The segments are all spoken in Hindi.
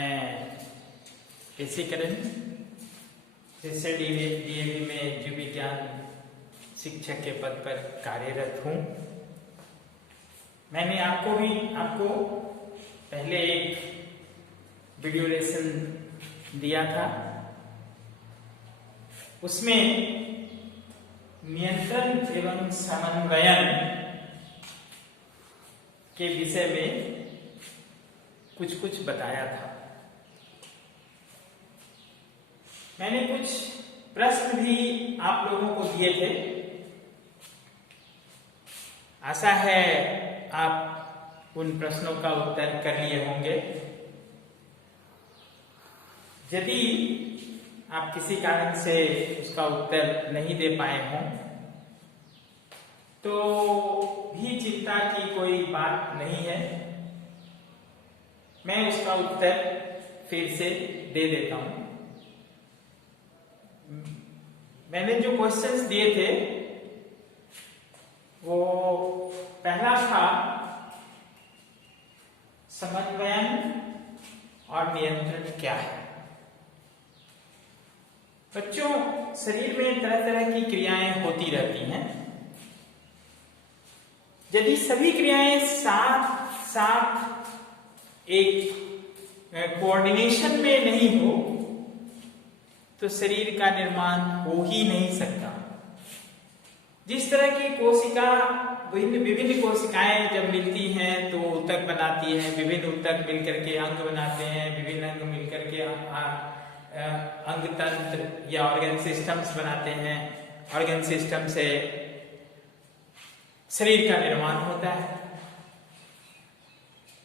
मैं एसी करण जैसे डीएवी में जीव विज्ञान शिक्षक के पद पर कार्यरत हूँ। मैंने आपको पहले एक वीडियो लेसन दिया था, उसमें नियंत्रण एवं समन्वयन के विषय में कुछ बताया था। मैंने कुछ प्रश्न भी आप लोगों को दिए थे। आशा है आप उन प्रश्नों का उत्तर कर लिए होंगे। यदि आप किसी कारण से उसका उत्तर नहीं दे पाए हों तो भी चिंता की कोई बात नहीं है, मैं उसका उत्तर फिर से दे देता हूं। मैंने जो क्वेश्चंस दिए थे वो पहला था समन्वयन और नियंत्रण क्या है। बच्चों, शरीर में तरह तरह की क्रियाएं होती रहती हैं। यदि सभी क्रियाएं साथ साथ एक कोऑर्डिनेशन में नहीं हो तो शरीर का निर्माण हो ही नहीं सकता। जिस तरह की कोशिका विभिन्न कोशिकाएं जब मिलती हैं तो ऊतक बनाती हैं, विभिन्न ऊतक मिलकर के अंग बनाते हैं, विभिन्न अंग मिलकर के अंग तंत्र या ऑर्गन सिस्टम्स बनाते हैं। ऑर्गन सिस्टम से शरीर का निर्माण होता है।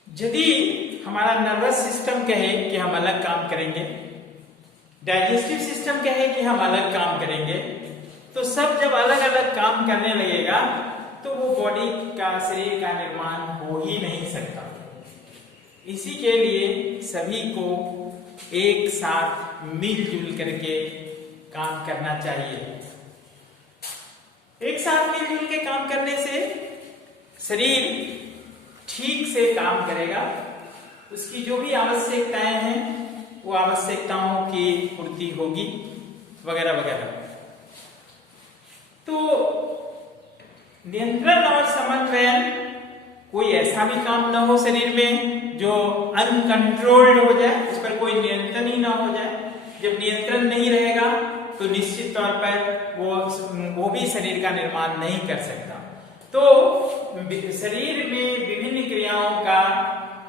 यदि हमारा नर्वस सिस्टम कहे कि हम अलग काम करेंगे, डाइजेस्टिव सिस्टम कहे कि हम अलग काम करेंगे, तो सब जब अलग अलग काम करने लगेगा तो वो बॉडी का, शरीर का निर्माण हो ही नहीं सकता। इसी के लिए सभी को एक साथ मिलजुल करके काम करना चाहिए। एक साथ मिलजुल के काम करने से शरीर ठीक से काम करेगा। उसकी जो भी आवश्यकताएं हैं वो आवश्यकताओं की पूर्ति होगी वगैरह वगैरह। तो नियंत्रण और समन्वयन, कोई ऐसा भी काम ना हो शरीर में जो अनकंट्रोल्ड हो जाए, उस पर कोई नियंत्रण ही ना हो जाए। जब नियंत्रण नहीं रहेगा तो निश्चित तौर पर वो भी शरीर का निर्माण नहीं कर सकता। तो शरीर में विभिन्न क्रियाओं का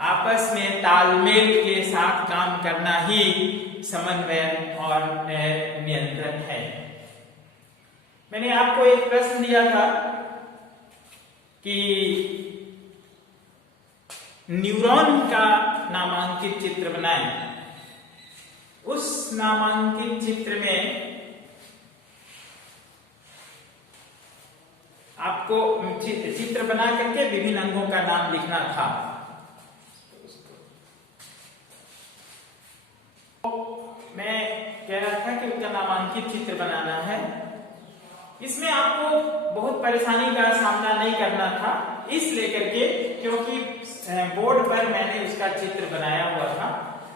आपस में तालमेल के साथ काम करना ही समन्वय और नियंत्रण है। मैंने आपको एक प्रश्न दिया था कि न्यूरॉन का नामांकित चित्र बनाएं। उस नामांकित चित्र में आपको चित्र बना करके विभिन्न अंगों का नाम लिखना था। मैं कह रहा था कि उसका नामांकित चित्र बनाना है। इसमें आपको बहुत परेशानी का सामना नहीं करना था, इस लेकर के क्योंकि बोर्ड पर मैंने उसका चित्र बनाया हुआ था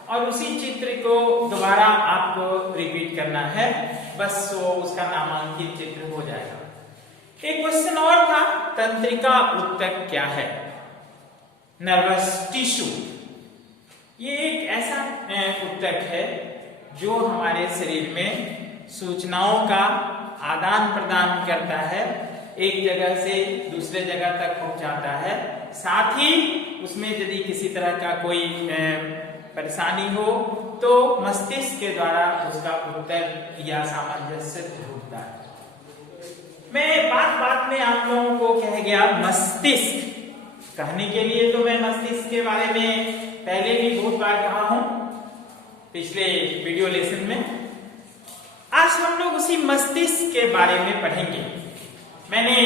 और उसी चित्र को दोबारा आपको रिपीट करना है, बस वो उसका नामांकित चित्र हो जाएगा। एक क्वेश्चन और था, तंत्रिका ऊतक क्या है? Nervous tissue. ये एक ऐसा ऊतक है जो हमारे शरीर में सूचनाओं का आदान प्रदान करता है, एक जगह से दूसरे जगह तक पहुंचाता है। साथ ही उसमें यदि किसी तरह का कोई परेशानी हो तो मस्तिष्क के द्वारा उसका उत्तर या सामंजस्य ढूंढता है। मैं बात में आप लोगों को कह गया मस्तिष्क। कहने के लिए तो मैं मस्तिष्क के बारे में पहले भी बहुत बार कहा हूं पिछले वीडियो लेसन में। आज हम लोग उसी मस्तिष्क के बारे में पढ़ेंगे। मैंने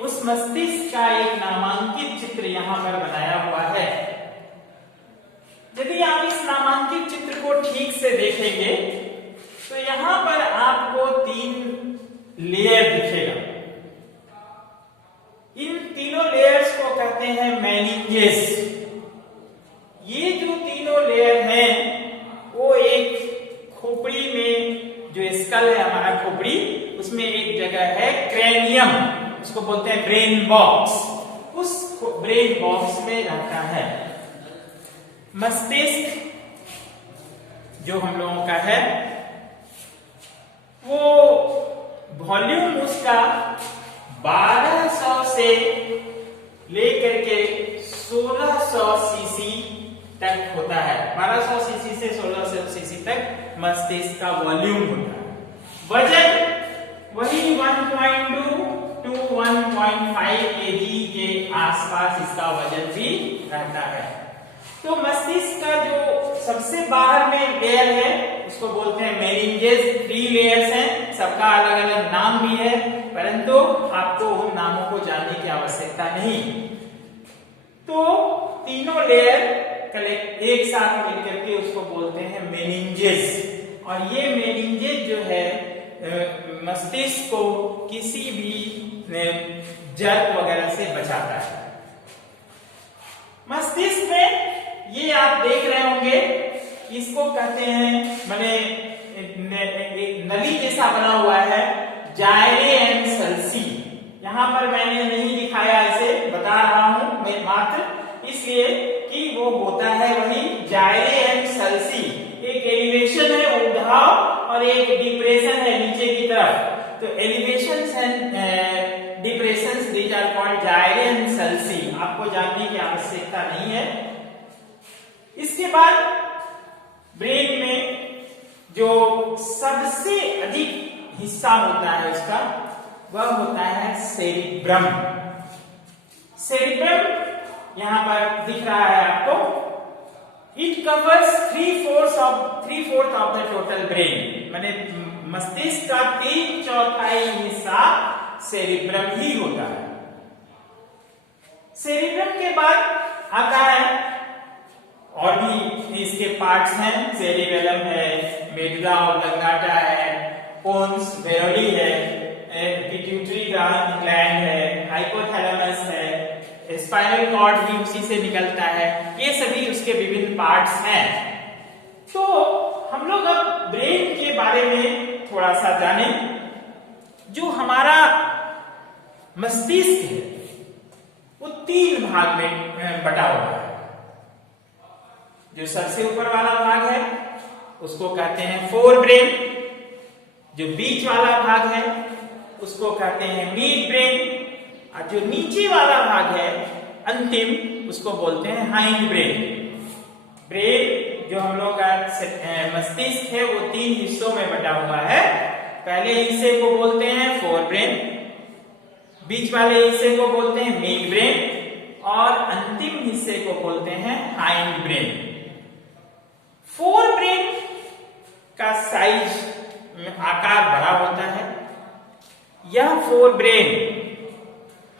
उस मस्तिष्क का एक नामांकित चित्र यहां पर बनाया हुआ है। यदि आप इस नामांकित चित्र को ठीक से देखेंगे तो यहां पर आपको 3 लेयर दिखेगा। इन तीनों लेयर्स को कहते हैं मेनिंजेस। ये जो तीनों लेयर हैं क्रेनियम, उसको बोलते हैं ब्रेन बॉक्स, उस ब्रेन बॉक्स में रहता है। मस्तिष्क जो हम लोगों का है वो वॉल्यूम उसका 1200 से लेकर के 1600 सीसी तक होता है। 1200 सीसी से 1600 सीसी तक मस्तिष्क का वॉल्यूम होता है। वजन वही 1.2 to 1.5 kg के आसपास इसका वजन भी रहता है। तो मस्तिष्क का जो सबसे बाहर में लेयर है उसको बोलते हैं मेनिंजेस। 3 लेयर्स हैं, सबका अलग अलग नाम भी है, परंतु आपको उन नामों को जानने की आवश्यकता नहीं। तो तीनों लेयर एक साथ मिलकर के उसको बोलते हैं मेनिंजेस। और ये मेनिंजेस जो है मस्तिष्क को किसी भी जर्क वगैरह से बचाता है। मस्तिष्क में ये आप देख रहे होंगे, इसको कहते हैं माने नली जैसा बना हुआ है, जायरे एंड सल्सी। यहाँ पर मैंने नहीं दिखाया, इसे बता रहा हूं मैं मात्र इसलिए कि वो होता है वही जायरे एंड सल्सी। एक एलिवेशन है उठाव और एक डिप्रेशन है नीचे की तरफ। तो elevations and depressions these are called gyri and sulci. आपको जानने की आवश्यकता नहीं है। इसके बाद ब्रेन में जो सबसे अधिक हिस्सा होता है उसका, वह होता है सेरिब्रम। सेरिब्रम यहां पर दिख रहा है आपको। It covers 3/4 of the total brain, माने मस्तिष्क का 3/4 हिस्सा सेरिब्रम ही होता है। सेरिब्रम के बाद आता है और भी इसके पार्ट्स हैं, सेरिबेलम है, मेडुला ऑब्लंगाटा है, पोन्स वेरोली है, पिट्यूटरी ग्लैंड है, हाइपोथैलेमस है, स्पाइनल कॉर्ड भी उसी से निकलता है। ये सभी उसके विभिन्न पार्ट्स हैं। तो हम लोग अब ब्रेन के बारे में थोड़ा सा जानें। जो हमारा मस्तिष्क है वो 3 भाग में बटा हुआ है। जो सबसे ऊपर वाला भाग है उसको कहते हैं फोर ब्रेन, जो बीच वाला भाग है उसको कहते हैं मिड ब्रेन, और जो नीचे वाला भाग है अंतिम उसको बोलते हैं हाइंड ब्रेन। ब्रेन जो हम लोग का मस्तिष्क है वो 3 हिस्सों में बटा हुआ है। पहले हिस्से को बोलते हैं फोर ब्रेन, बीच वाले हिस्से को बोलते हैं मिड ब्रेन और अंतिम हिस्से को बोलते हैं हाइंड ब्रेन। फोर ब्रेन का साइज आकार बड़ा होता है। यह फोर ब्रेन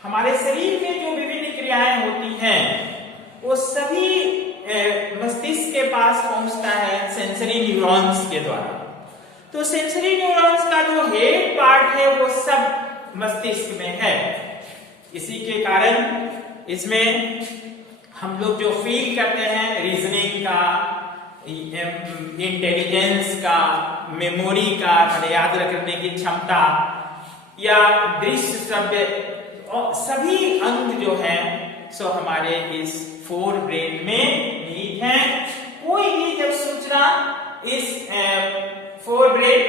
हमारे शरीर में जो विभिन्न क्रियाएं होती हैं वो सभी मस्तिष्क के पास पहुंचता है सेंसरी न्यूरॉन्स के द्वारा। तो सेंसरी न्यूरॉन्स का जो हेड पार्ट है वो सब मस्तिष्क में है। इसी के कारण इसमें हम लोग जो फील करते हैं रीजनिंग का, इंटेलिजेंस का, मेमोरी का, याद रखने की क्षमता या दृश्य श्रव्य, सभी अंग जो हैं सो हमारे इस फोर ब्रेन में निहित हैं। कोई भी जब सूचना इस फोर ब्रेन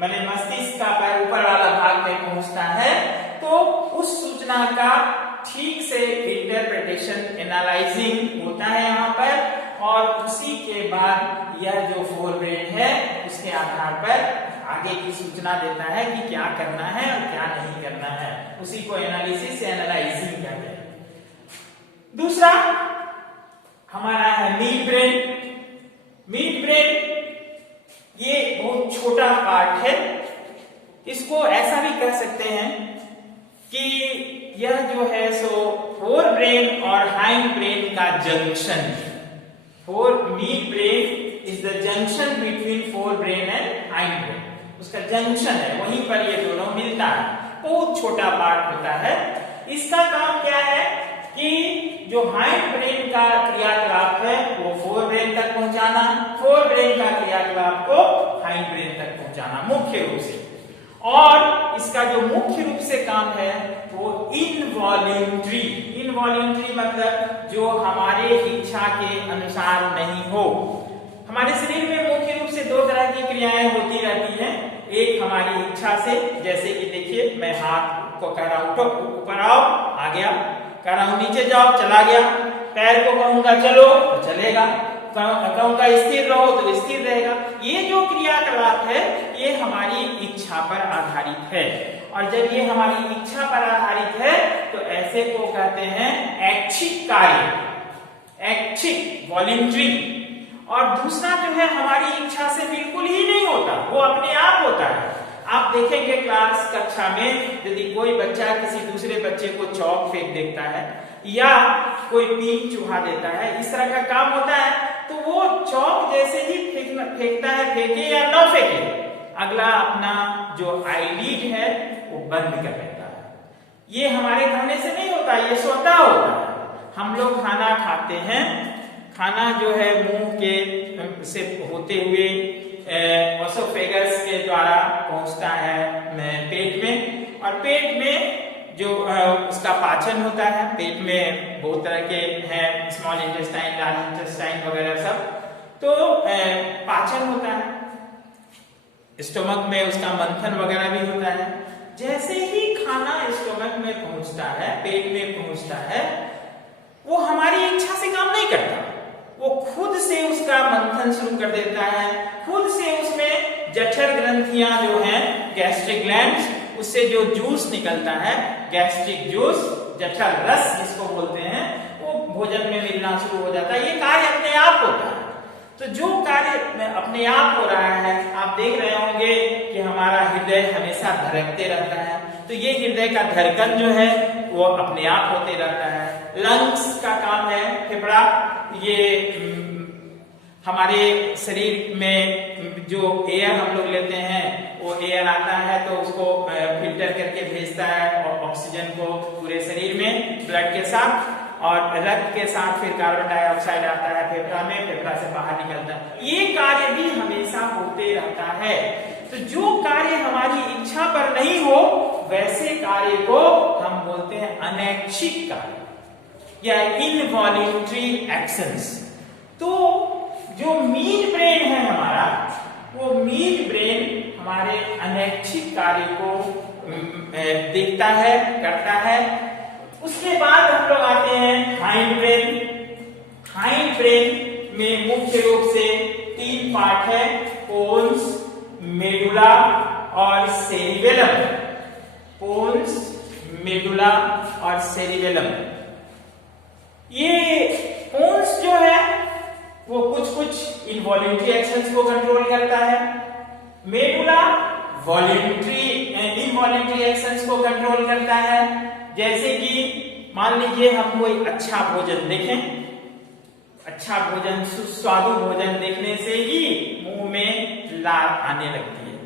माने मस्तिष्क का ऊपर वाला भाग में पहुंचता है तो उस सूचना का ठीक से इंटरप्रिटेशन एनालाइजिंग होता है यहाँ पर, और उसी के बाद यह जो फोर ब्रेन है उसके आधार पर आगे की सूचना देता है कि क्या करना है और क्या नहीं करना है। उसी को एनालिसिस एनालाइजिंग कहते हैं। दूसरा हमारा है मिड ब्रेन। मिड ब्रेन ये बहुत छोटा पार्ट है। इसको ऐसा भी कह सकते हैं कि यह जो है सो फोर ब्रेन और हाइंड ब्रेन का junction. Mid brain is the junction between fore brain and hind brain, उसका जंक्शन है, वहीं पर ये दोनों मिलता है। बहुत छोटा पार्ट होता है। इसका काम क्या है कि जो हाइंड ब्रेन का क्रियाकलाप है वो फोर ब्रेन तक पहुंचाना, फोर ब्रेन का क्रियाकलाप को हाइंड ब्रेन तक पहुंचाना मुख्य रूप से। और इसका जो मुख्य रूप से काम है वो इनवॉल्यूंटरी। इनवॉल्यूंटरी मतलब जो हमारे इच्छा के अनुसार नहीं हो। हमारे शरीर में मुख्य रूप से दो तरह की क्रियाएं होती रहती हैं। एक हमारी इच्छा से, जैसे कि देखिए मैं हाथ को कह रहा हूं उठो, ऊपर आओ, आ गया, कह रहा हूं नीचे जाओ, चला गया, पैर को कहूंगा चलो तो चलेगा, कहूंगा स्थिर रहो तो स्थिर रहेगा। ये जो क्रियाकलाप है ये हमारी इच्छा पर आधारित है, और जब ये हमारी इच्छा पर आधारित है तो ऐसे को कहते हैं ऐच्छिक कार्य, ऐच्छिक वॉलंटरी। और दूसरा जो है हमारी इच्छा से बिल्कुल ही नहीं होता, वो अपने आप होता है। आप देखेंगे क्लास कक्षा में यदि कोई बच्चा किसी दूसरे बच्चे को चौक फेंक देता है या कोई पीन चुहा देता है, इस तरह का काम होता है, तो वो चौक जैसे ही फेंकता है, फेंके या न फेंके, अगला अपना जो आईलिड है वो बंद कर देता है। ये हमारे कहने से नहीं होता, ये स्वतः होता है। हम लोग खाना खाते हैं, खाना जो है मुंह के से होते हुए ओसोफेगस के द्वारा पहुंचता है पेट में, और पेट में जो उसका पाचन होता है। पेट में बहुत तरह के हैं, स्मॉल इंटेस्टाइन, लार्ज इंटेस्टाइन वगैरह सब, तो पाचन होता है। स्टोमक में उसका मंथन वगैरह भी होता है। जैसे ही खाना स्टोमक में पहुंचता है, पेट में पहुंचता है, वो हमारी इच्छा से काम नहीं करता, वो खुद से उसका मंथन शुरू कर देता है, खुद से उसमें जठर ग्रंथियां जो हैं, गैस्ट्रिक ग्लैंड्स, उससे जो जूस निकलता है, गैस्ट्रिक जूस, जठर रस जिसको बोलते हैं, वो भोजन में मिलना शुरू हो जाता है। ये कार्य अपने आप होता है। तो जो कार्य अपने आप हो रहा है, आप देख रहे होंगे कि हमारा हृदय हमेशा धड़कते रहता है, तो ये हृदय का धड़कन जो है वो अपने आप होते रहता है। लंग्स का काम है, फेफड़ा, ये हमारे शरीर में जो एयर हम लोग लेते हैं, वो एयर आता है तो उसको फिल्टर करके भेजता है और ऑक्सीजन को पूरे शरीर में ब्लड के साथ, और रक्त के साथ फिर कार्बन डाइऑक्साइड आता है फेफड़ा में, फेफड़ा से बाहर निकलता है। ये कार्य भी हमेशा होते रहता है। तो जो कार्य हमारी इच्छा पर नहीं हो, वैसे कार्य को हम बोलते हैं अनैच्छिक कार्य या इनवॉल्यूंटरी एक्शंस। तो जो मीड ब्रेन है हमारा, वो मीड ब्रेन हमारे अनैच्छिक कार्य को देखता है, करता है। उसके बाद हम लोग आते हैं हाइंड ब्रेन। हाइंड ब्रेन में मुख्य रूप से 3 पार्ट है, पोन्स, मेडुला और सेरिबेलम। पोन्स, मेडुला और सेरिबेलम। ये पोन्स जो है वो कुछ इनवॉल्यूंटरी एक्शंस को कंट्रोल करता है। मेडुला इनवॉल्यूंटरी एक्शंस को कंट्रोल करता है। जैसे कि मान लीजिए हम कोई अच्छा भोजन देखें, अच्छा भोजन, सुस्वादु भोजन देखने से ही मुंह में लार आने लगती है।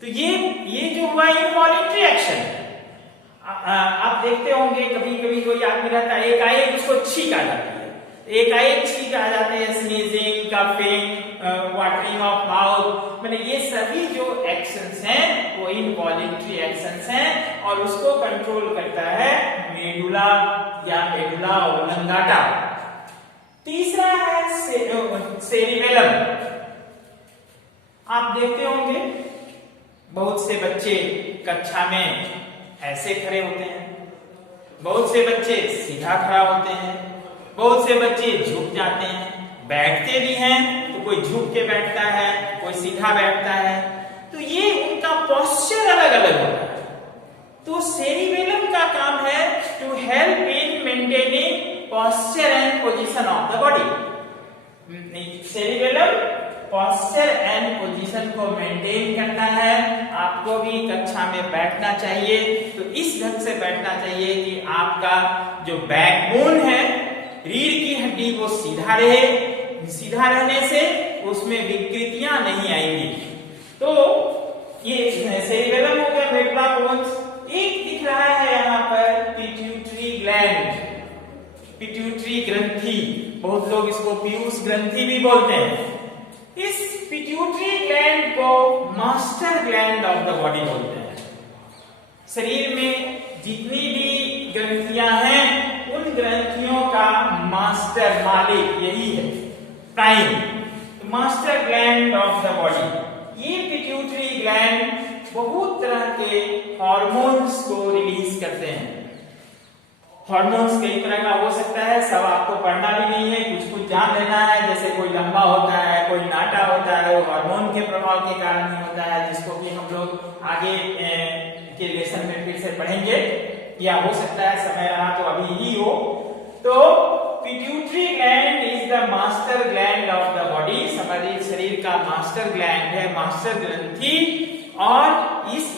तो ये जो हुआ इनवॉल्यूंटरी एक्शन है। आप देखते होंगे कभी कभी कोई आदमी रहता है, एकाएक उसको छींक आ जाती है, एकाएक छींक आ जाते हैं, sneezing, coughing, watering of mouth, मतलब ये सभी जो एक्शंस हैं वो इनवॉल्यूंटरी एक्शंस हैं, और उसको कंट्रोल करता है मेडुला या मेडुला ओब्लंगाटा। तीसरा है सेरिबेलम। आप देखते होंगे बहुत से बच्चे कक्षा में ऐसे खड़े होते हैं, बहुत से बच्चे सीधा खड़ा होते हैं, बहुत से बच्चे झुक जाते हैं, बैठते भी हैं तो कोई झुक के बैठता है, कोई सीधा बैठता है। तो ये उनका पोस्चर अलग अलग होता है। तो सेरिबेलम का काम है to help in maintaining posture and position of the body. Cerebellum posture and position को मेंटेन करता है। आपको भी कक्षा में बैठना चाहिए तो इस ढंग से बैठना चाहिए कि आपका जो बैकबोन है, रीढ़ की हड्डी, वो सीधा रहे। सीधा रहने से उसमें विकृतियां नहीं आएंगी। तो ये सेरिबेलम हो गया, मेडुला, पोन्स। एक दिख रहा है यहाँ पर पिट्यूटरी ग्लैंड, पिट्यूटरी ग्रंथि, बहुत लोग इसको पीयूष ग्रंथि भी बोलते हैं। इस पिट्यूटरी ग्लैंड को master gland of the body बोलते हैं। शरीर में जितनी भी ग्रंथियां हैं उन ग्रंथियों का मास्टर मालिक यही है, prime, master gland of the body. ये पिट्यूटरी ग्लैंड बहुत तरह के हार्मोन्स को रिलीज करते हैं। हार्मोन्स कई तरह का हो सकता है, सब आपको पढ़ना भी नहीं है, कुछ कुछ जान लेना है। जैसे कोई लंबा होता है, कोई नाटा होता है, वो हार्मोन के प्रभाव के कारण ही होता है, जिसको कि हम लोग आगे के लेसन में फिर से पढ़ेंगे, या हो सकता है समय रहा तो अभी ही हो। तो pituitary gland is the master gland of the body, हमारे शरीर का मास्टर ग्लैंड है, मास्टर ग्रंथि। और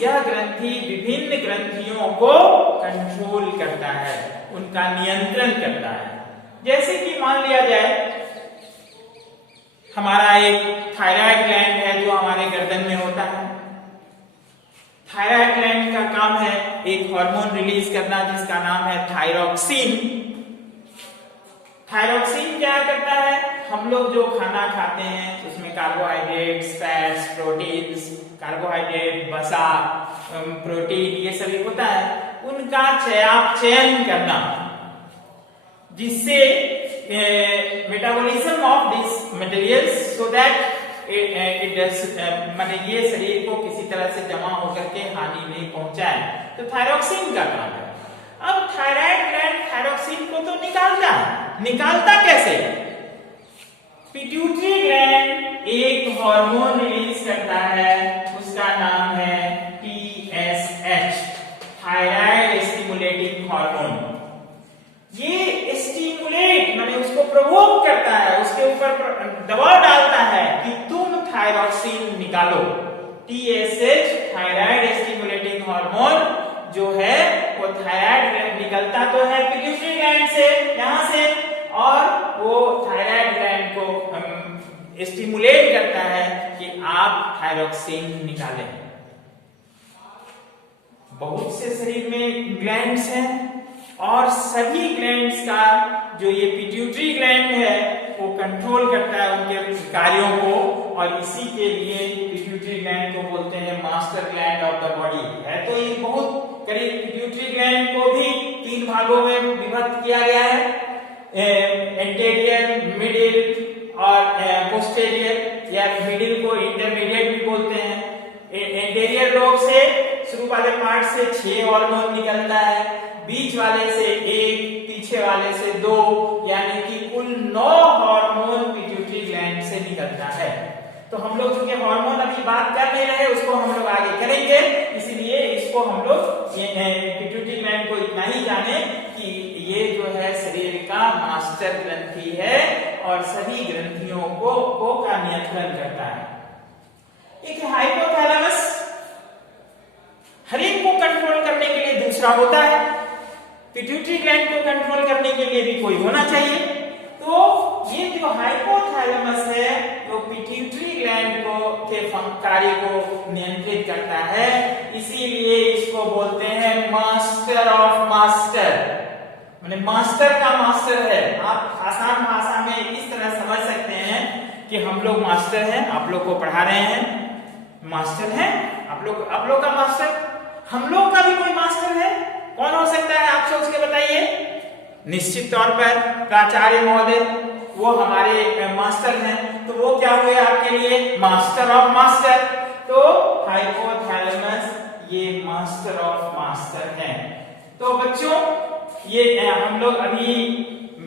यह ग्रंथि विभिन्न ग्रंथियों को कंट्रोल करता है, उनका नियंत्रण करता है। जैसे कि मान लिया जाए हमारा एक थायराइड ग्लैंड है जो हमारे गर्दन में होता है। थायराइड ग्लैंड का काम है एक हार्मोन रिलीज करना जिसका नाम है थायरोक्सिन। थायरोक्सिन क्या करता है, हम लोग जो खाना खाते हैं उसमें कार्बोहाइड्रेट्स, फैट्स, प्रोटीन्स, कार्बोहाइड्रेट, वसा, प्रोटीन, ये सभी होता है, उनका चयन करना, जिससे metabolism of this materials so that it does, माने ये शरीर को किसी तरह से जमा होकर के हानि नहीं पहुंचाए। तो थायरोक्सिन का काम है। अब थायराइड ग्लैंड थायरोक्सिन को तो निकालता कैसे? पिट्यूटरी ग्लैंड एक हार्मोन रिलीज करता है, उसका नाम है TSH, थायराइड स्टिमुलेटिंग हार्मोन। ये स्टिमुलेट माने उसको प्रोवोक करता है, उसके ऊपर दबाव डालता है कि तुम थायरोक्सिन निकालो। TSH थायराइड स्टिमुलेटिंग हार्मोन जो है वो थायराइड ग्लैंड निकलता तो है पिट्यूटरी ग्लैंड से, यहां से, और वो थायराइड ग्लैंड को स्टिमुलेट करता है कि आप थायरोक्सिन निकालें। बहुत से शरीर में ग्लैंड्स हैं और सभी ग्लैंड्स का जो ये पिट्यूटरी ग्लैंड है वो कंट्रोल करता है उनके कार्यों को, और इसी के लिए पिट्यूटरी ग्लैंड को बोलते हैं master gland of the body. है तो ये बहुत करीब, पिट्यूटरी ग्लैंड को भी 3 भागों में विभक्त किया गया है, एंटेरियर, मिडिल और पोस्टेरियर, या मिडिल को इंटरमीडिएट भी बोलते हैं। एंटेरियर लोब से शुरू वाले पार्ट से 6 हार्मोन निकलता है, बीच वाले से 1, पीछे वाले से 2, यानी कि कुल 9 हार्मोन पिट्यूटरी ग्लैंड से निकलता है। तो हम लोग जो हार्मोन अभी बात कर नहीं रहे उसको हम लोग आगे करेंगे, इसीलिए इसको हम लोग पिट्यूटरी ग्लैंड को इतना ही जाने कि ये जो है शरीर का मास्टर ग्रंथि है और सभी ग्रंथियों को का नियंत्रण करता है। एक हाइपोथैलेमस हर एक को कंट्रोल करने के लिए दूसरा होता है, पिट्यूटरी ग्लैंड को कंट्रोल करने के लिए भी कोई होना चाहिए। तो ये जो हाइपोथैलेमस है वो पिट्यूटरी ग्लैंड को के कार्य को नियंत्रित करता है, इसीलिए इसको बोलते हैं मास्टर ऑफ मास्टर, माने मास्टर का मास्टर है। आप आसान भाषा में इस तरह समझ सकते हैं कि हम लोग मास्टर हैं, आप लोग को पढ़ा रहे हैं, मास्टर हैं आप लोग का मास्टर, हम लोग का भी कोई मास्टर है। कौन हो सकता है आप सोच के बताइए? निश्चित तौर पर प्राचार्य महोदय, वो हमारे मास्टर हैं, तो वो क्या हुए आपके लिए? Master of master. तो हाइपोथैलेमस ये मास्टर ऑफ मास्टर है। तो बच्चों ये हम लोग अभी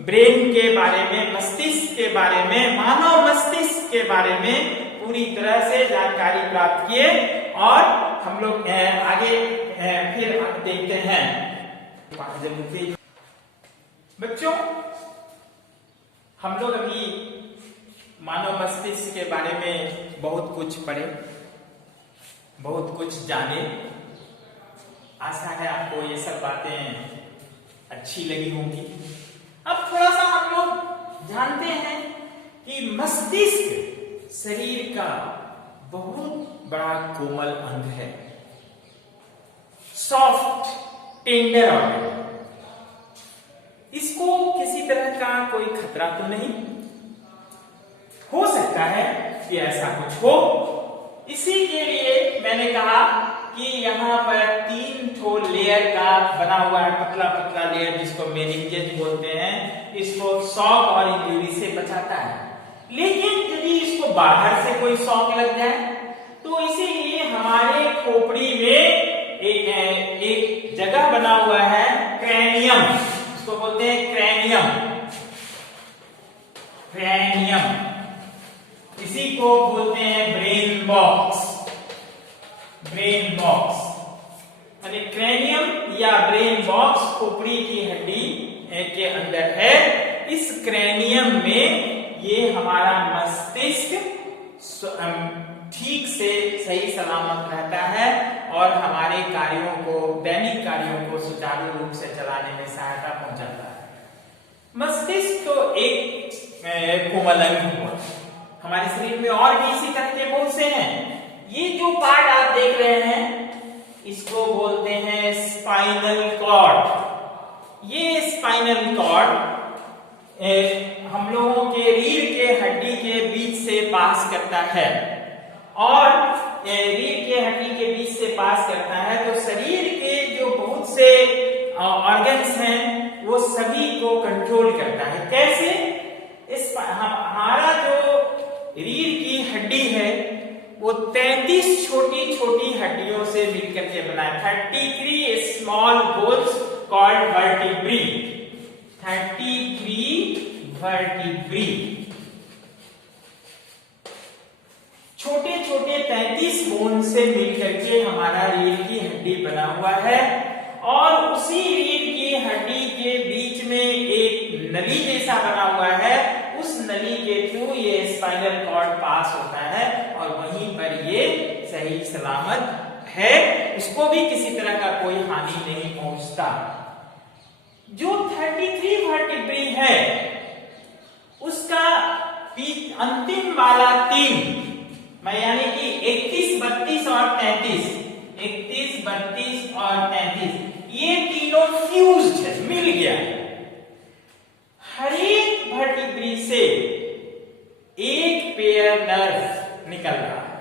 ब्रेन के बारे में, मस्तिष्क के बारे में, मानव मस्तिष्क के बारे में पूरी तरह से जानकारी प्राप्त किए, और हम लोग आगे फिर देखते हैं। बच्चों हम लोग अभी मानव मस्तिष्क के बारे में बहुत कुछ पढ़े, बहुत कुछ जाने। आशा है आपको ये सब बातें अच्छी लगी होंगी। अब थोड़ा सा हम लोग जानते हैं कि मस्तिष्क शरीर का बहुत बड़ा कोमल अंग है, सॉफ्ट टेंडर ऑर्गन। इसको किसी तरह का कोई खतरा तो नहीं, हो सकता है कि ऐसा कुछ हो, इसी के लिए मैंने कहा कि यहाँ पर 3 ठो लेयर का बना हुआ है, पतला पतला लेयर जिसको मेनिंजेस बोलते हैं, इसको शॉक और इंजरी से बचाता है। लेकिन यदि इसको बाहर से कोई शॉक लग जाए तो इसीलिए हमारे खोपड़ी में एक जगह बना हुआ है क्रैनियम, इसको बोलते हैं क्रैनियम। क्रैनियम इसी को बोलते हैं ब्रेन बॉक्स। ब्रेन बॉक्स यानी क्रैनियम या ब्रेन बॉक्स खोपड़ी की हड्डी के अंदर है। इस क्रैनियम में ये हमारा मस्तिष्क ठीक से सही सलामत रहता है और हमारे कार्यों को, दैनिक कार्यों को सुचारू रूप से चलाने में सहायता पहुंचाता है। मस्तिष्क तो एक कोमल अंग हुआ, हमारे शरीर में और भी इसी तरह के बहुत से हैं। ये जो पार्ट आप देख रहे हैं इसको बोलते हैं स्पाइनल कॉर्ड। ये स्पाइनल कॉर्ड हम लोगों के रीढ़ के हड्डी के बीच से पास करता है और रीढ़ के हड्डी के बीच से पास करता है तो शरीर के जो बहुत से ऑर्गन्स हैं वो सभी को कंट्रोल करता है। कैसे? हमारा जो रीढ़ की हड्डी है वो 33 छोटी छोटी हड्डियों से मिलकर के बना है। 33 small bones called vertebrae. 33 vertebrae, छोटे छोटे 33 बोन से मिलकर के हमारा रीढ़ की हड्डी बना हुआ है और उसी रीढ़ की हड्डी के बीच में एक नली जैसा बना हुआ है। उस नली के थ्रू ये स्पाइनल कॉर्ड पास होता है और वहीं पर ये सही सलामत है, उसको भी किसी तरह का कोई हानि नहीं पहुंचता। जो 33 वर्टिब्री है उसका अंतिम वाला 3 यानी कि 31, 32 और 33, 31, 32 और 33 ये तीनों फ्यूज्ड है, मिल गया। हर एक वर्टिब्री से एक पेयर नर्व निकल रहा है।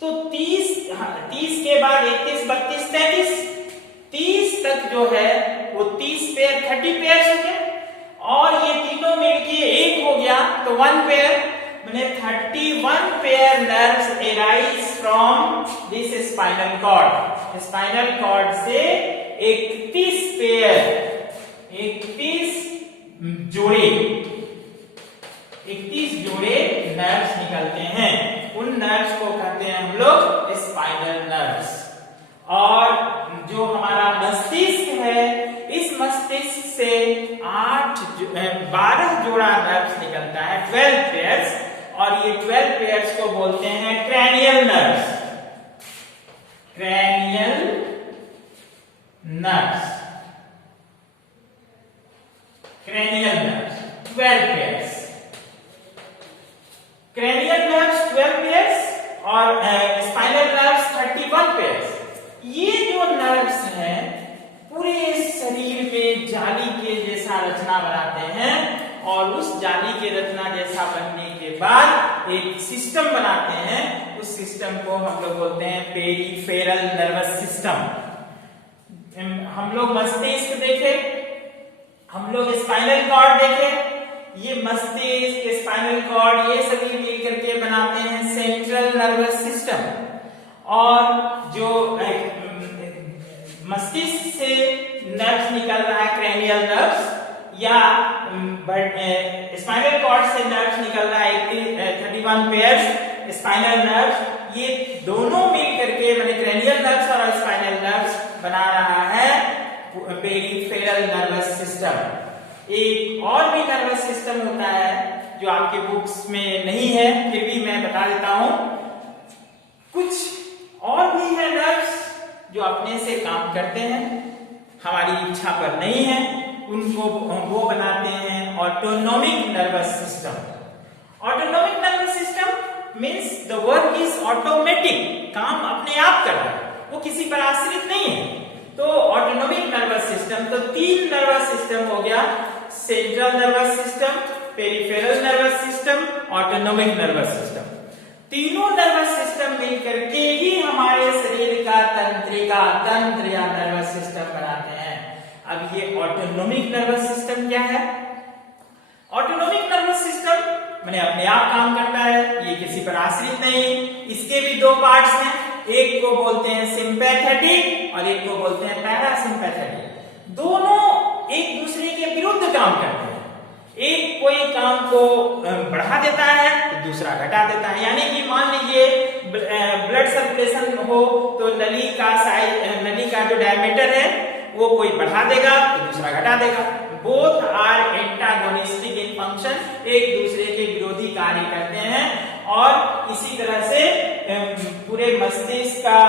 तो 30 के बाद 31, 32, 33, 30 तक जो है वो 30 पेयर, 30 पेयर हो गया और ये तीनों मिलके एक हो गया तो 1 पेयर, मैंने 31 pair nerves arise from this spinal cord. Spinal cord से 31 पेयर, 31 जोड़े, 31 जोड़े नर्व्स निकलते हैं। उन नर्व्स को कहते हैं हम लोग स्पाइनल नर्व्स। और जो हमारा मस्तिष्क है, इस मस्तिष्क से 12 जोड़ा नर्व्स निकलता है, 12 पेयर्स, और ये 12 पेयर्स को बोलते हैं cranial nerves. Cranial nerves, cranial nerves 12 pairs, cranial nerves 12 pairs और स्पाइनल नर्व्स 31 पेयर्स। ये जो नर्व्स हैं पूरे शरीर में जाली के जैसा रचना बनाते हैं और उस जाली के रचना जैसा बनने के बाद एक सिस्टम बनाते हैं। उस सिस्टम को हम लोग बोलते हैं पेरिफेरल नर्वस सिस्टम। हम लोग मस्तिष्क देखे, हम लोग स्पाइनल कॉर्ड देखे, ये मस्तिष्क, स्पाइनल कॉर्ड ये सभी मिलकर के बनाते हैं सेंट्रल नर्वस सिस्टम। और जो मस्तिष्क से नर्व्स निकल रहा है क्रैनियल नर्व्स, या स्पाइनल कॉर्ड से नर्व्स निकल रहा है 31 पेयर्स स्पाइनल नर्व्स, ये दोनों मिलकर के मैंने क्रैनियल नर्व्स और स्पाइनल नर्व्स बना रहा है पेरिफेरल नर्वस सिस्टम। एक और भी नर्वस सिस्टम होता है जो आपके बुक्स में नहीं है, फिर भी मैं बता देता हूं। कुछ और भी है नर्व्स जो अपने से काम करते हैं, हमारी इच्छा पर नहीं है, उनको वो बनाते हैं autonomic nervous system. Autonomic nervous system means the work is automatic, काम अपने आप कर रहा है, वो किसी पर आश्रित नहीं है। तो ऑटोनोमिक नर्वस सिस्टम, तो 3 नर्वस सिस्टम हो गया, central nervous system, peripheral nervous system, autonomic nervous system. तीनों नर्वस सिस्टम मिलकर के ही हमारे शरीर का का तंत्र या नर्वस सिस्टम बनाते हैं। अब ये ऑटोनोमिक नर्वस सिस्टम क्या है? ऑटोनोमिक नर्वस सिस्टम माने अपने आप काम करता है, ये किसी पर आश्रित नहीं। इसके भी दो पार्ट्स हैं, एक को बोलते हैं सिंपैथेटिक और एक को बोलते हैं पैरासिम्पैथेटिक। दोनों एक दूसरे के विरुद्ध काम करते हैं। एक कोई काम को बढ़ा देता है तो दूसरा घटा देता है। यानी कि मान लीजिए ब्लड सर्कुलेशन हो तो नली का जो डायमीटर है वो कोई बढ़ा देगा तो दूसरा घटा देगा। Both are antagonistic in function, एक दूसरे के विरोधी कार्य करते हैं। और इसी तरह से पूरे मस्तिष्क का,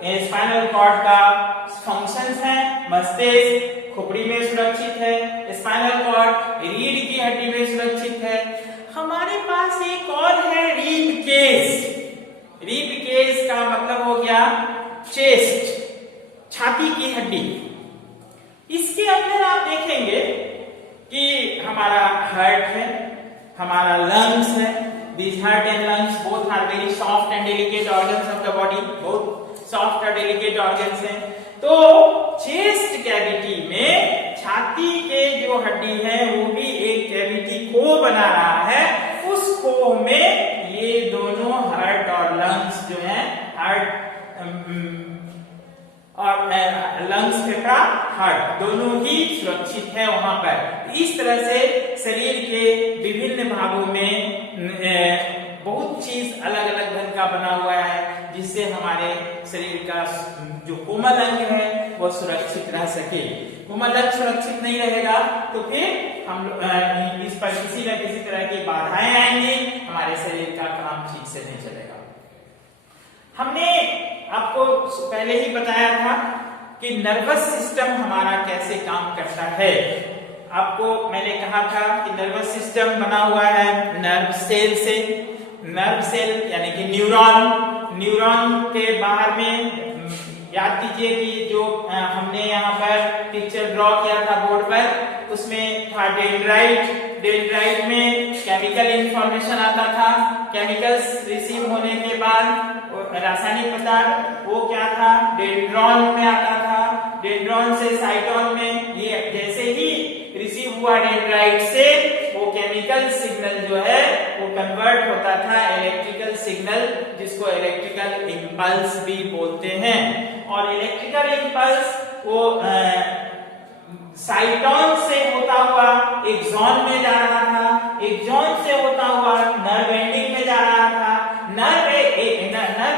स्पाइनल कॉर्ड का फंक्शंस हैं। मस्तिष्क खोपड़ी में सुरक्षित है, स्पाइनल कॉर्ड रीढ़ की हड्डी में सुरक्षित है। हमारे पास एक और है रिब केस। रिब केस का मतलब हो गया चेस्ट, छाती की हड्डी। इसके अंदर आप देखेंगे कि हमारा हार्ट है, हमारा लंग्स है। These heart and lungs both are very soft and delicate organs of the body, बहुत soft और delicate organs हैं। तो चेस्ट कैविटी में छाती के जो हड्डी है वो भी एक कैविटी को बना रहा है। उस को में ये दोनों हार्ट और लंग्स जो है, हार्ट और लंग्स तथा हार्ट दोनों ही सुरक्षित है वहां पर। इस तरह से शरीर के विभिन्न भागों में बहुत चीज अलग अलग ढंग का बना हुआ है, जिससे हमारे शरीर का जो कोमल अंग है वो सुरक्षित रह सके। कोमल अंग सुरक्षित नहीं रहेगा तो फिर हम इस पर किसी न किसी तरह की बाधाएं आएंगी, हमारे शरीर का काम ठीक से नहीं चलेगा। हमने आपको पहले ही बताया था कि नर्वस सिस्टम हमारा कैसे काम करता है। आपको मैंने कहा था कि नर्वस सिस्टम बना हुआ है नर्व सेल से। नर्व सेल यानी कि न्यूरॉन के बाहर में याद कीजिए कि जो हमने यहाँ पर पिक्चर ड्रॉ किया था बोर्ड पर, उसमें था डेंड्राइट में केमिकल इंफॉर्मेशन आता था। केमिकल्स रिसीव होने के बाद रासायनिक पदार्थ वो क्या था, डेंड्रॉन में आता था। डेंड्रॉन से साइटोन में, ये जैसे ही रिसीव हुआ डेंड्राइट से, वो केमिकल सिग्नल जो है वो कन्वर्ट होता था इलेक्ट्रिकल सिग्नल, जिसको इलेक्ट्रिकल इंपल्स भी बोलते हैं। और इलेक्ट्रिकल इंपल्स वो साइटोन से होता हुआ एक्सॉन में जा रहा था, एक्सॉन से होता हुआ नर्व एंडिंग में जा रहा था, नर्व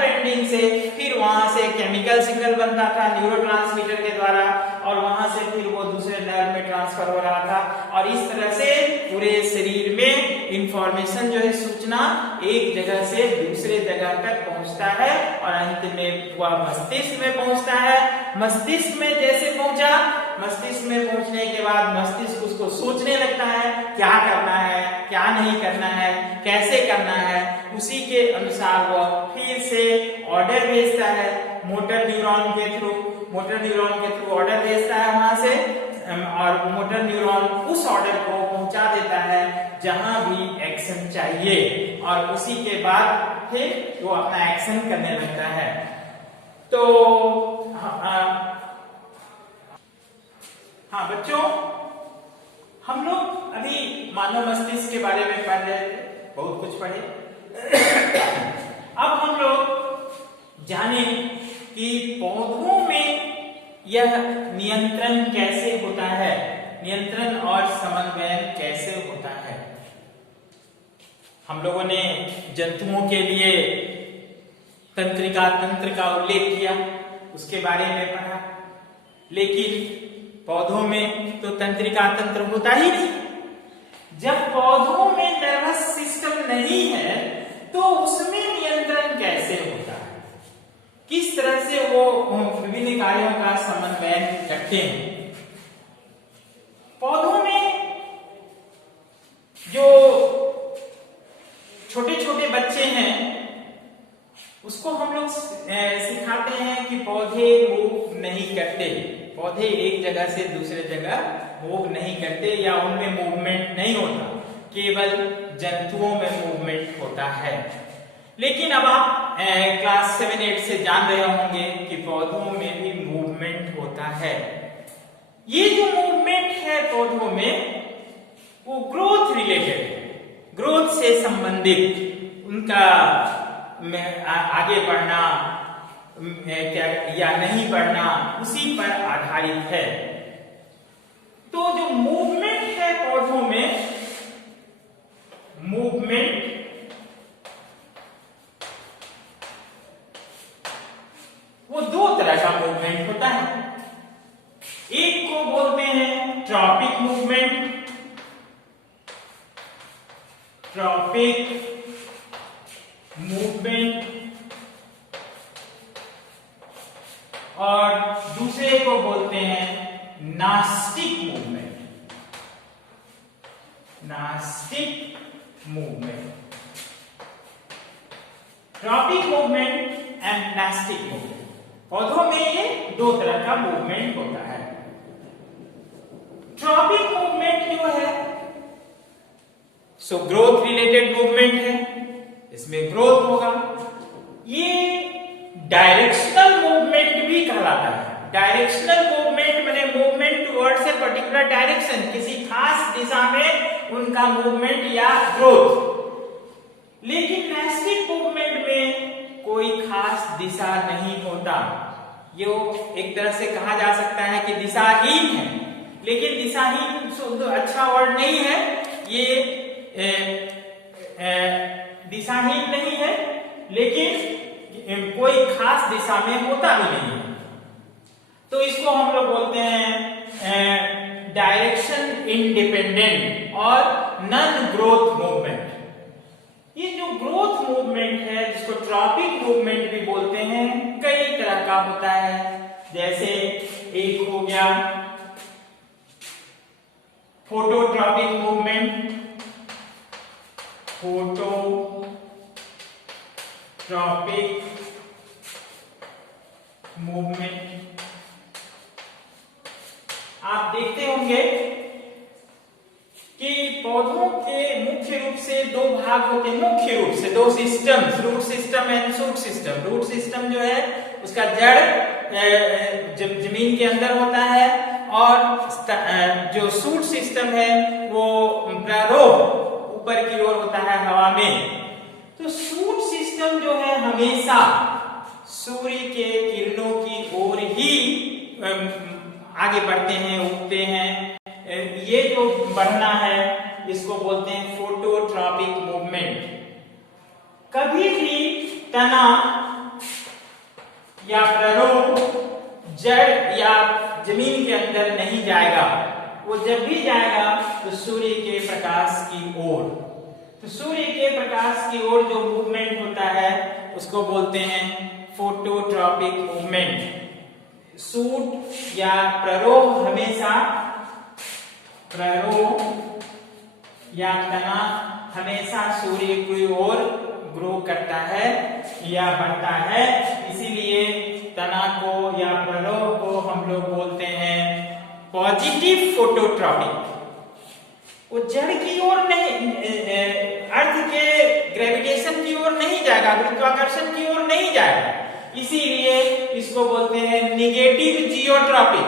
एंडिंग से फिर वहां से केमिकल सिग्नल बनता था न्यूरोट्रांसमीटर के द्वारा, और वहां से फिर वो दूसरे नर्व में ट्रांसफर हो रहा था। और इस तरह से पूरे शरीर में इंफॉर्मेशन जो है, सूचना एक जगह से दूसरे जगह तक पहुंचता है और अंत में वह मस्तिष्क में पहुंचता है। मस्तिष्क में जैसे पहुंचा, मस्तिष्क में पहुंचने के बाद मस्तिष्क उसको सोचने लगता है क्या करना है, क्या नहीं करना है, कैसे करना है। उसी के अनुसार वह फिर से ऑर्डर भेजता है मोटर न्यूरॉन के थ्रू ऑर्डर भेजता है वहां से, और मोटर न्यूरॉन उस ऑर्डर को पहुंचा देता है जहां भी एक्शन चाहिए, और उसी के बाद फिर वो अपना एक्शन करने लगता है। तो हाँ बच्चों, हम लोग अभी मानव मस्तिष्क के बारे में पढ़ रहे थे, बहुत कुछ पढ़े। अब हम लोग जाने कि पौधों में यह नियंत्रण कैसे होता है, नियंत्रण और समन्वयन कैसे होता है। हम लोगों ने जंतुओं के लिए तंत्रिका तंत्र का उल्लेख किया, उसके बारे में पढ़ा, लेकिन पौधों में तो तंत्रिका तंत्र होता ही नहीं। जब पौधों में नर्वस सिस्टम नहीं है तो उसमें नियंत्रण कैसे होता है, किस तरह से वो विभिन्न कार्यों का समन्वय रखते हैं। पौधों में जो छोटे छोटे बच्चे हैं उसको हम लोग सिखाते हैं कि पौधे मूव नहीं करते, पौधे एक जगह से दूसरे जगह मूव नहीं करते या उनमें मूवमेंट नहीं होता, केवल जंतुओं में मूवमेंट होता है। लेकिन अब आप क्लास 7-8 से जान रहे होंगे कि पौधों में भी मूवमेंट होता है। ये जो मूवमेंट है पौधों में वो ग्रोथ रिलेटेड, ग्रोथ से संबंधित उनका आगे बढ़ना क्या या नहीं बढ़ना उसी पर आधारित है। तो जो मूवमेंट है पौधों में, मूवमेंट वो दो तरह का मूवमेंट होता है। एक को बोलते हैं ट्रॉपिक मूवमेंट, ट्रॉपिक मूवमेंट, और दूसरे को बोलते हैं nastic movement, nastic movement. Tropic movement and nastic movement, पौधों में ये दो तरह का मूवमेंट होता है। ट्रॉपिक मूवमेंट जो है सो ग्रोथ रिलेटेड मूवमेंट है, इसमें ग्रोथ होगा। ये डायरेक्शनल मूवमेंट भी कहलाता है। डायरेक्शनल मूवमेंट माने movement towards a particular direction, किसी खास दिशा में उनका मूवमेंट या ग्रोथ। लेकिन नास्टिक मूवमेंट में कोई खास दिशा नहीं होता। ये एक तरह से कहा जा सकता है कि दिशाहीन है, लेकिन दिशाहीन शब्द अच्छा वर्ड नहीं है। ये दिशाहीन नहीं है, लेकिन कोई खास दिशा में होता भी नहीं है। तो इसको हम लोग बोलते हैं डायरेक्शन इंडिपेंडेंट और नॉन ग्रोथ मूवमेंट। ये जो ग्रोथ मूवमेंट है जिसको ट्रॉपिक मूवमेंट भी बोलते हैं, कई तरह का होता है। जैसे एक हो गया फोटोट्रॉपिक मूवमेंट, फोटोट्रॉपिक मूवमेंट। आप देखते होंगे कि पौधों के मुख्य रूप से दो भाग होते हैं, मुख्य रूप से दो systems, root system and shoot system. Root system जो है उसका जड़ जमीन के अंदर होता है, और जो शूट सिस्टम है वो प्रारोह ऊपर की ओर होता है हवा में। तो शूट सिस्टम जो है हमेशा सूर्य के किरणों की ओर ही आगे बढ़ते हैं, उगते हैं। ये जो बढ़ना है इसको बोलते हैं फोटोट्रॉपिक मूवमेंट। कभी भी तना या प्रारोह जड़ या जमीन के अंदर नहीं जाएगा, वो जब भी जाएगा तो सूर्य के प्रकाश की ओर। तो सूर्य के प्रकाश की ओर जो मूवमेंट होता है उसको बोलते हैं फोटोट्रॉपिक मूवमेंट। शूट या प्रारोह हमेशा, प्रारोह या तना हमेशा सूर्य की ओर ग्रो करता है या बढ़ता है। इसीलिए तना को या प्रारोह को हम लोग बोलते हैं पॉजिटिव फोटोट्रॉपिक। वो जड़ की ओर नहीं, अर्थ के ग्रेविटेशन की ओर नहीं जाएगा, गुरुत्वाकर्षण की ओर नहीं जाएगा, इसीलिए इसको बोलते हैं निगेटिव जियोट्रॉपिक।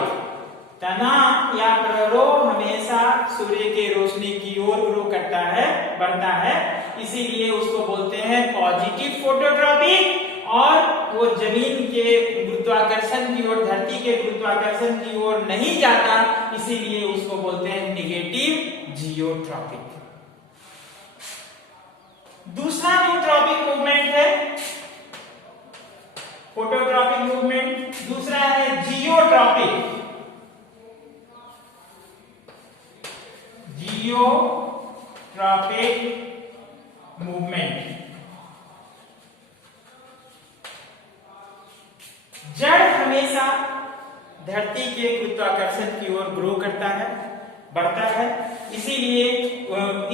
तना या प्रारोह हमेशा सूर्य के रोशनी की ओर ग्रो करता है, बढ़ता है, इसीलिए उसको बोलते हैं पॉजिटिव फोटोट्रॉपिक। और वो जमीन के गुरुत्वाकर्षण की ओर, धरती के गुरुत्वाकर्षण की ओर नहीं जाता, इसीलिए उसको बोलते हैं निगेटिव जियोट्रॉपिक। दूसरा जो ट्रॉपिक मूवमेंट है, फोटोट्रॉपिक मूवमेंट, दूसरा है जियोट्रॉपिक। Geotropic movement. जड़ हमेशा धरती के गुरुत्वाकर्षण की ओर ग्रो करता है, बढ़ता है, इसीलिए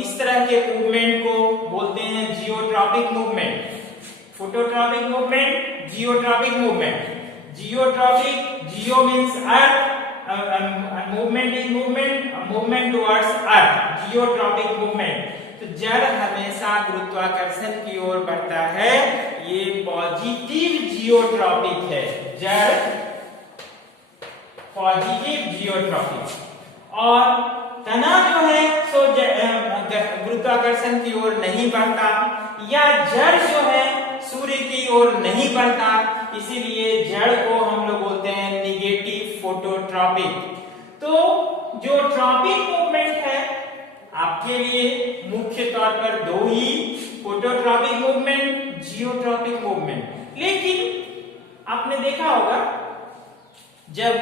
इस तरह के मूवमेंट को बोलते हैं geotropic movement. Phototropic movement, geotropic movement. Geotropic, Jio means earth, movement is movement, movement towards earth, geotropic movement. तो जड़ हमेशा गुरुत्वाकर्षण की ओर बढ़ता है, ये जियोट्रॉपिक है, जड़ पॉजिटिव जियोट्रॉपिक। और तना जो है सो गुरुत्वाकर्षण की ओर नहीं बढ़ता, या जड़ जो है सूर्य की ओर नहीं बढ़ता, इसीलिए जड़ को हम लोग बोलते हैं निगेटिव फोटोट्रॉपिक। तो जो ट्रॉपिक मूवमेंट है आपके लिए मुख्य तौर पर दो ही, फोटोट्रॉपिक मूवमेंट, जियोट्रॉपिक मूवमेंट। लेकिन आपने देखा होगा जब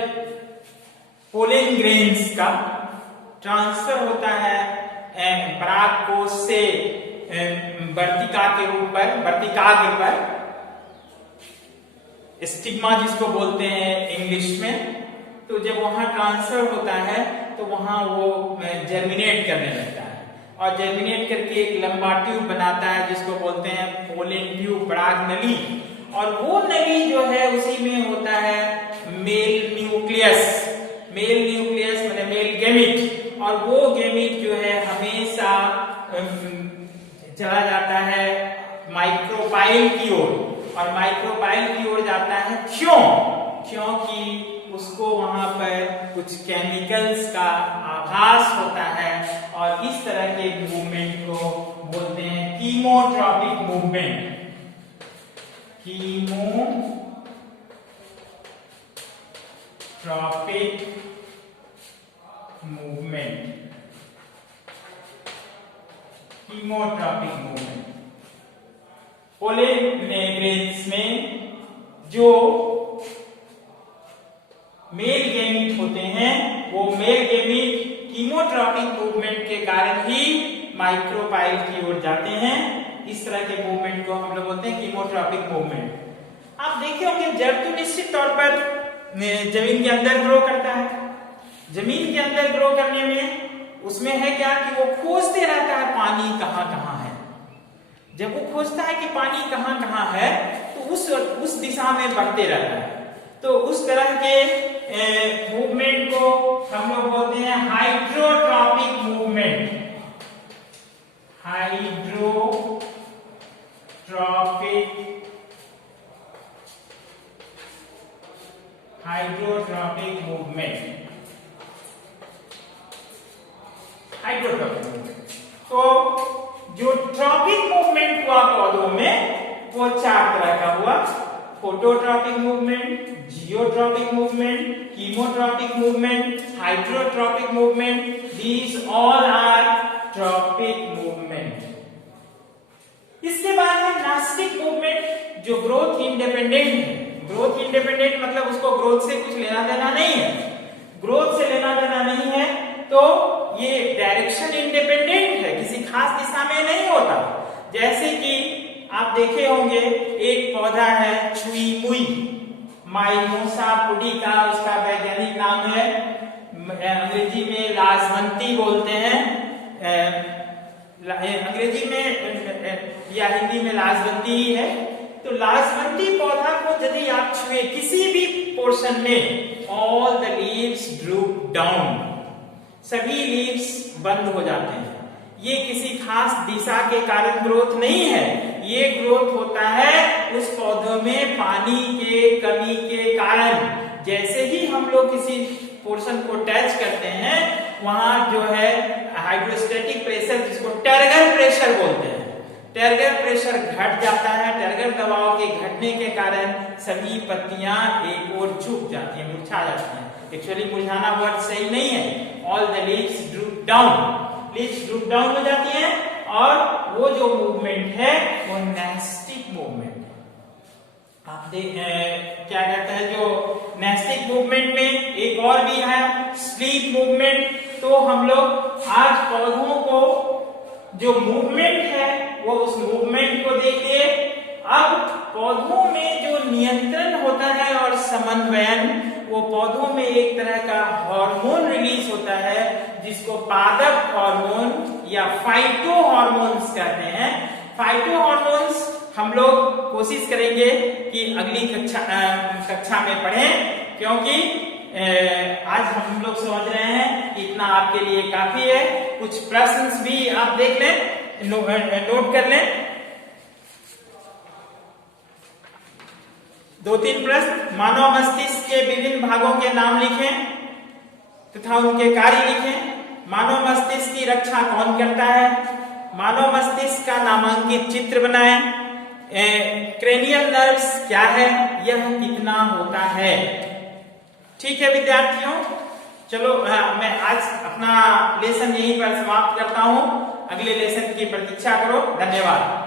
पोलन ग्रेन्स का ट्रांसफर होता है परागकोश से वर्तिका के रूप पर, वर्तिकाग्र पर, स्टिग्मा जिसको बोलते हैं इंग्लिश में, तो जब वहां ट्रांसफर होता है तो वहां वो जर्मिनेट करने लगता है, और जर्मिनेट करके एक लंबा ट्यूब बनाता है जिसको बोलते हैं पोलन ट्यूब, पराग नली। और वो नली जो है उसी में होता है मेल न्यूक्लियस, मेल न्यूक्लियस माने मेल गैमीट, और वो गैमीट जो है हमेशा चला जाता है माइक्रोपाइल की ओर, और माइक्रोपाइल की ओर जाता है क्यों? क्योंकि उसको वहां पर कुछ केमिकल्स का आभास होता है, और इस तरह के मूवमेंट को बोलते हैं chemotropic movement, chemotropic movement, chemotropic movement. Pollen grains में जो मेल गैमीट होते हैं वो मेल गैमीट कीमोट्रॉपिक मूवमेंट के कारण ही माइक्रोपाइल की ओर जाते हैं। इस तरह के मूवमेंट को हम लोग बोलते हैं कीमोट्रॉपिक मूवमेंट। आप देखे होंगे जड़ तो निश्चित तौर पर जमीन के अंदर ग्रो करता है, जमीन के अंदर ग्रो करने में उसमें है क्या कि वो खोजते रहता है पानी कहां कहां है। जब वो खोजता है कि पानी कहां कहां है तो उस दिशा में बढ़ते रहता है। तो उस तरह के मूवमेंट को हम लोग बोलते हैं hydrotropic movement, hydrotropic hydrotropic movement, hydrotropic movement. तो जो ट्रॉपिक मूवमेंट हुआ पौधों में वो चार तरह का हुआ, phototropic movement, geotropic movement, chemotropic movement, hydrotropic movement. These all are tropic movement. इसके बाद है नास्टिक मूवमेंट जो ग्रोथ इंडिपेंडेंट है। ग्रोथ इंडिपेंडेंट मतलब उसको ग्रोथ से कुछ लेना देना नहीं है, ग्रोथ से लेना देना नहीं है, तो ये डायरेक्शन इंडिपेंडेंट है, किसी खास दिशा में नहीं होता। जैसे कि आप देखे होंगे एक पौधा है छुई मुई, माइमोसा पुडिका उसका वैज्ञानिक नाम है, अंग्रेजी में लाजवंती बोलते हैं, अंग्रेजी में या हिंदी में लाजवंती ही है। तो लाजवंती पौधा को यदि आप छुए किसी भी पोर्शन में, all the leaves drupe down, सभी लीव्स बंद हो जाते हैं। ये किसी खास दिशा के कारण ग्रोथ नहीं है, ये ग्रोथ होता है उस पौधों में पानी के कमी के कारण। जैसे ही हम लोग किसी पोर्शन को टच करते हैं वहां जो है हाइड्रोस्टैटिक प्रेशर जिसको टर्गर प्रेशर बोलते हैं, टर्गर प्रेशर घट जाता है। टर्गर दबाव के घटने के कारण सभी पत्तियां एक ओर झुक जाती हैं, मुरझा जाती हैं। एक्चुअली मुरझाना वर्ड सही नहीं है, all the leaves drupe down, leaves drupe down हो जाती हैं। और वो जो मूवमेंट है वो नेस्टिक मूवमेंट है। आप क्या कहते हैं जो नेस्टिक मूवमेंट में एक और भी है स्लीप मूवमेंट। तो हम लोग आज पौधों को जो मूवमेंट है वो उस मूवमेंट को देखिए। अब पौधों में जो नियंत्रण होता है और समन्वयन, वो पौधों में एक तरह का हार्मोन रिलीज होता है जिसको पादप हार्मोन या फाइटो हार्मोन्स कहते हैं। फाइटो हार्मोन्स हम लोग कोशिश करेंगे कि अगली कक्षा में पढ़ें, क्योंकि आज हम लोग समझ रहे हैं कि इतना आपके लिए काफी है। कुछ प्रश्न भी आप देख लें, नोट कर लें। 2-3 प्रश्न। मानव मस्तिष्क के विभिन्न भागों के नाम लिखें तथा उनके कार्य लिखें। मानव मस्तिष्क की रक्षा कौन करता है? मानव मस्तिष्क का नामांकित चित्र बनाएं। क्रेनियल नर्व्स क्या है? यह कितना होता है? ठीक है विद्यार्थियों, चलो मैं आज अपना लेसन यहीं पर समाप्त करता हूं। अगले लेसन की प्रतीक्षा करो। धन्यवाद।